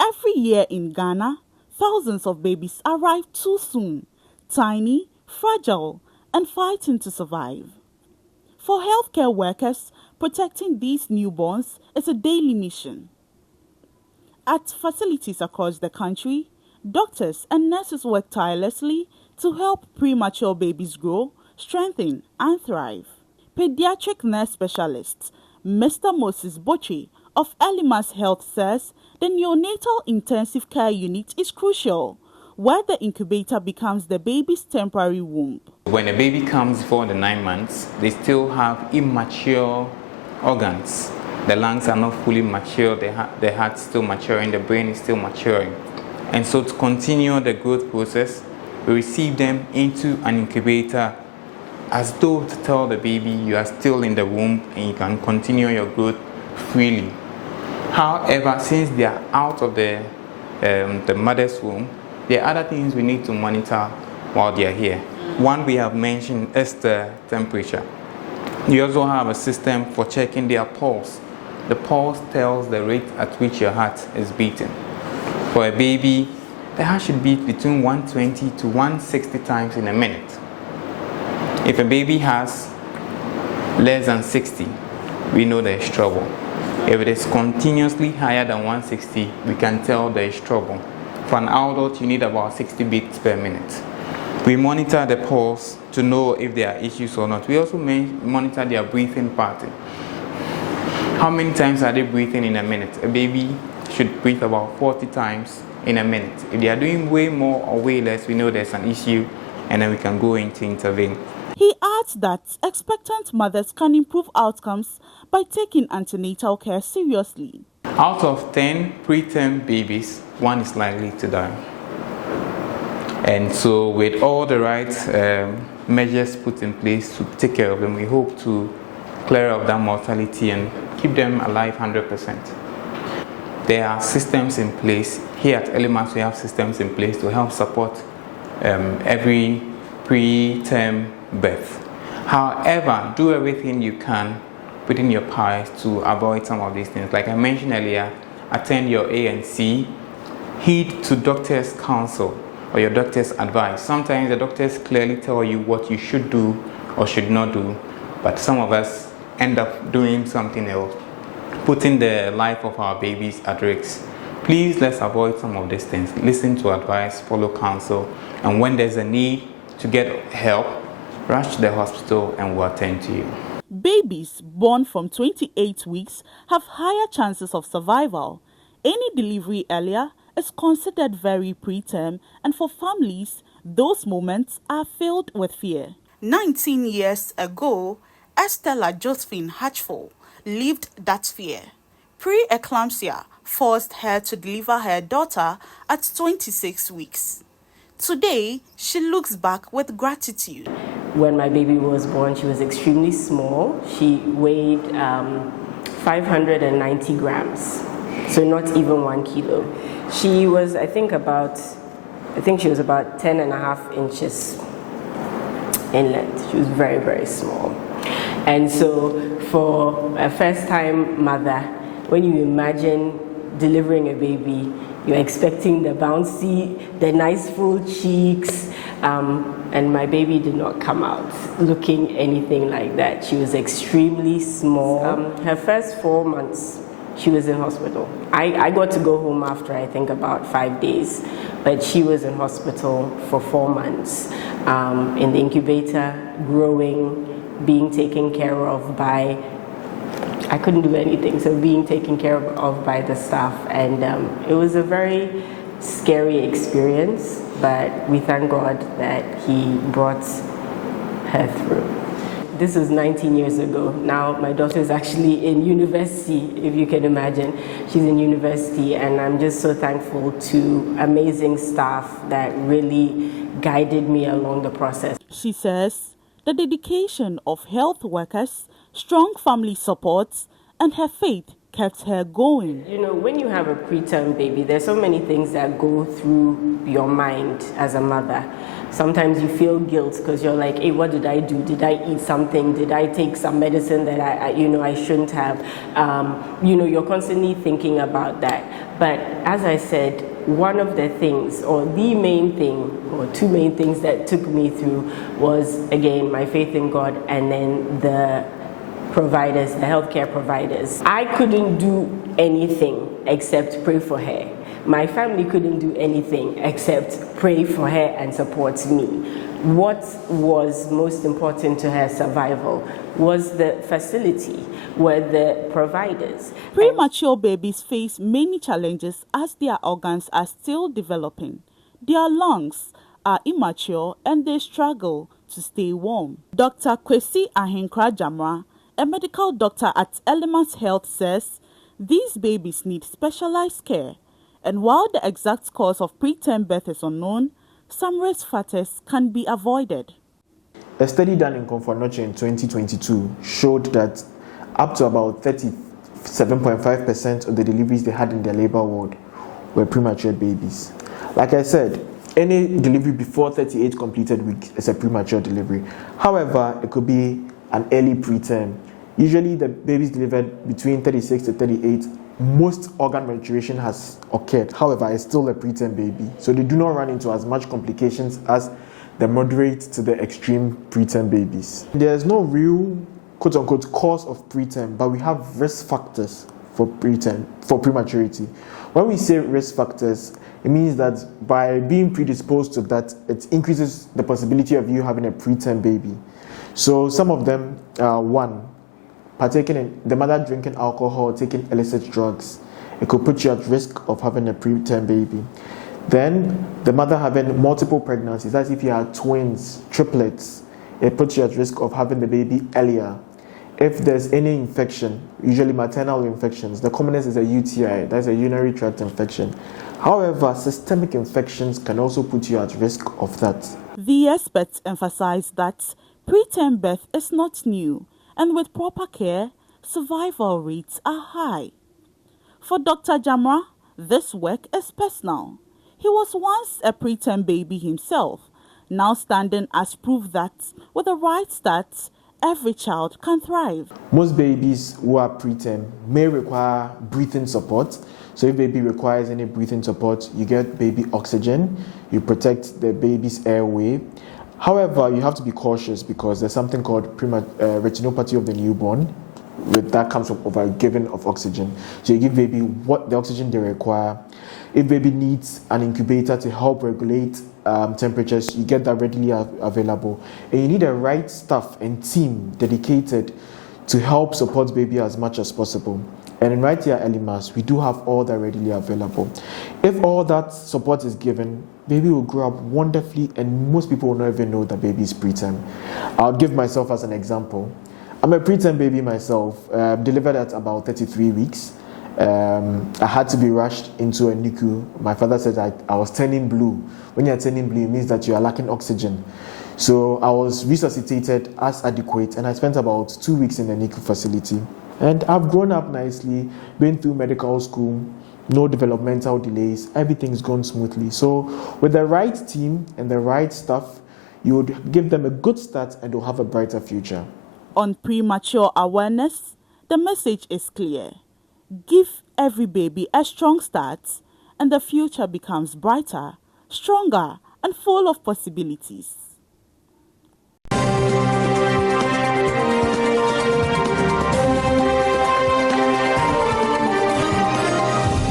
Every year in Ghana, thousands of babies arrive too soon, tiny, fragile, and fighting to survive. For healthcare workers, protecting these newborns is a daily mission. At facilities across the country, doctors and nurses work tirelessly to help premature babies grow, strengthen, and thrive. Pediatric nurse specialist Mr. Moses Boche of Elimas Health says the neonatal intensive care unit is crucial, where the incubator becomes the baby's temporary womb. When a baby comes before the 9 months, they still have immature organs. The lungs are not fully mature, the heart's still maturing, the brain is still maturing. And so to continue the growth process, we receive them into an incubator as though to tell the baby you are still in the womb and you can continue your growth freely. However, since they are out of the mother's womb, there are other things we need to monitor while they are here. One we have mentioned is the temperature. We also have a system for checking their pulse. The pulse tells the rate at which your heart is beating. For a baby, the heart should beat between 120 to 160 times in a minute. If a baby has less than 60, we know there is trouble. If it is continuously higher than 160, we can tell there is trouble. For an adult, you need about 60 beats per minute. We monitor the pulse to know if there are issues or not. We also monitor their breathing pattern. How many times are they breathing in a minute? A baby should breathe about 40 times in a minute. If they are doing way more or way less, we know there's an issue and then we can go in to intervene. He adds that expectant mothers can improve outcomes by taking antenatal care seriously. Out of 10 preterm babies, 1 is likely to die. And so with all the right measures put in place to take care of them, we hope to clear up that mortality and keep them alive 100%. There are systems in place. Here at Elimas, we have systems in place to help support every preterm birth. However, do everything you can within your powers to avoid some of these things. Like I mentioned earlier, attend your ANC, heed to doctor's counsel or your doctor's advice. Sometimes the doctors clearly tell you what you should do or should not do, but some of us end up doing something else, putting the life of our babies at risk. Please, let's avoid some of these things. Listen to advice, follow counsel, and when there's a need to get help, rush to the hospital and we'll attend to you. Babies born from 28 weeks have higher chances of survival. Any delivery earlier is considered very preterm, and for families, those moments are filled with fear. 19 years ago, Estella Josephine Hatchful lived that fear. Pre-eclampsia forced her to deliver her daughter at 26 weeks. Today, she looks back with gratitude. When my baby was born, she was extremely small. She weighed 590 grams, so not even 1 kilo. She was, I think she was about 10 and a half inches in length. She was very, very small. And so for a first-time mother, when you imagine delivering a baby, you're expecting the bouncy, the nice full cheeks, and my baby did not come out looking anything like that. She was extremely small. Her first 4 months, she was in hospital. I got to go home after, I think, about 5 days, but she was in hospital for 4 months, in the incubator, growing, being taken care of by, I couldn't do anything, so being taken care of by the staff. And it was a very scary experience, but we thank God that He brought her through. This was 19 years ago. Now my daughter is actually in university, if you can imagine. She's in university, and I'm just so thankful to amazing staff that really guided me along the process. She says the dedication of health workers, strong family support, and her faith kept her going. You know, when you have a preterm baby, there's so many things that go through your mind as a mother. Sometimes you feel guilt because you're like, hey, what did I do? Did I eat something? Did I take some medicine that I shouldn't have? You're constantly thinking about that. But as I said, one of the things, or the main thing, or two main things that took me through was, again, my faith in God, and then the providers, the healthcare providers. I couldn't do anything except pray for her. My family couldn't do anything except pray for her and support me. What was most important to her survival was the facility, were the providers. Premature babies face many challenges as their organs are still developing. Their lungs are immature and they struggle to stay warm. Dr. Kwesi Ahenkra Jamra, a medical doctor at Elements Health, says these babies need specialized care. And while the exact cause of preterm birth is unknown, some risk factors can be avoided. A study done in Comfort in 2022 showed that up to about 37.5% of the deliveries they had in their labor ward were premature babies. Like I said, any delivery before 38 completed weeks is a premature delivery. However, it could be an early preterm. Usually the babies delivered between 36 to 38. Most organ maturation has occurred. However, it's still a preterm baby. So they do not run into as much complications as the moderate to the extreme preterm babies. There's no real quote-unquote cause of preterm, but we have risk factors for prematurity. When we say risk factors, it means that by being predisposed to that, it increases the possibility of you having a preterm baby. So some of them are one, partaking in the mother drinking alcohol, taking illicit drugs. It could put you at risk of having a preterm baby. Then the mother having multiple pregnancies, that's if you have twins, triplets, it puts you at risk of having the baby earlier. If there's any infection, usually maternal infections, the commonest is a UTI, that's a urinary tract infection. However, systemic infections can also put you at risk of that. The experts emphasize that preterm birth is not new, and with proper care, survival rates are high. For Dr. Jamra, this work is personal. He was once a preterm baby himself, now standing as proof that with the right start, every child can thrive. Most babies who are preterm may require breathing support. So if baby requires any breathing support, you get baby oxygen, you protect the baby's airway. However, you have to be cautious because there's something called retinopathy of the newborn. With that comes from overgiving of oxygen. So you give baby what the oxygen they require. If baby needs an incubator to help regulate temperatures, you get that readily available. And you need the right staff and team dedicated to help support baby as much as possible. And in right here at Elimas, we do have all that readily available. If all that support is given, baby will grow up wonderfully, and most people will not even know that baby is preterm. I'll give myself as an example. I'm a preterm baby myself, delivered at about 33 weeks. I had to be rushed into a NICU. My father said I was turning blue. When you're turning blue, it means that you are lacking oxygen. So I was resuscitated as adequate, and I spent about 2 weeks in the NICU facility. And I've grown up nicely, been through medical school, no developmental delays, everything's gone smoothly. So with the right team and the right staff, you would give them a good start and they'll have a brighter future. On premature awareness, the message is clear. Give every baby a strong start and the future becomes brighter, stronger, and full of possibilities.